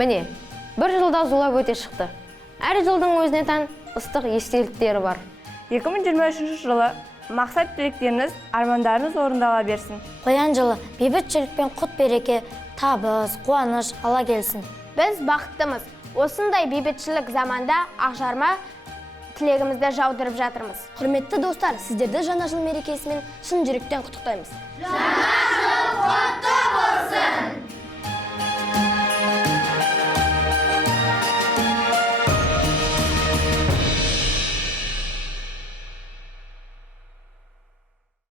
Міне, бір жылда зулап өте шықты. Әр жылдың өзіне тән ыстық естеліктері бар. 2023 жылы мақсат тілектеріңіз, армандарыңыз орындала берсін. Қоян жылы бейбітшілік пен құт береке, табыс, қуаныш ала келсін. Біз бақыттымыз. Осындай бейбітшілік заманда Ақжарма тілегімізді жаудырып жатырмыз. Құрметті достар, сіздерді жаңа жыл мерекесімен шын жүректен құттықтаймыз. Жаңа жыл құтты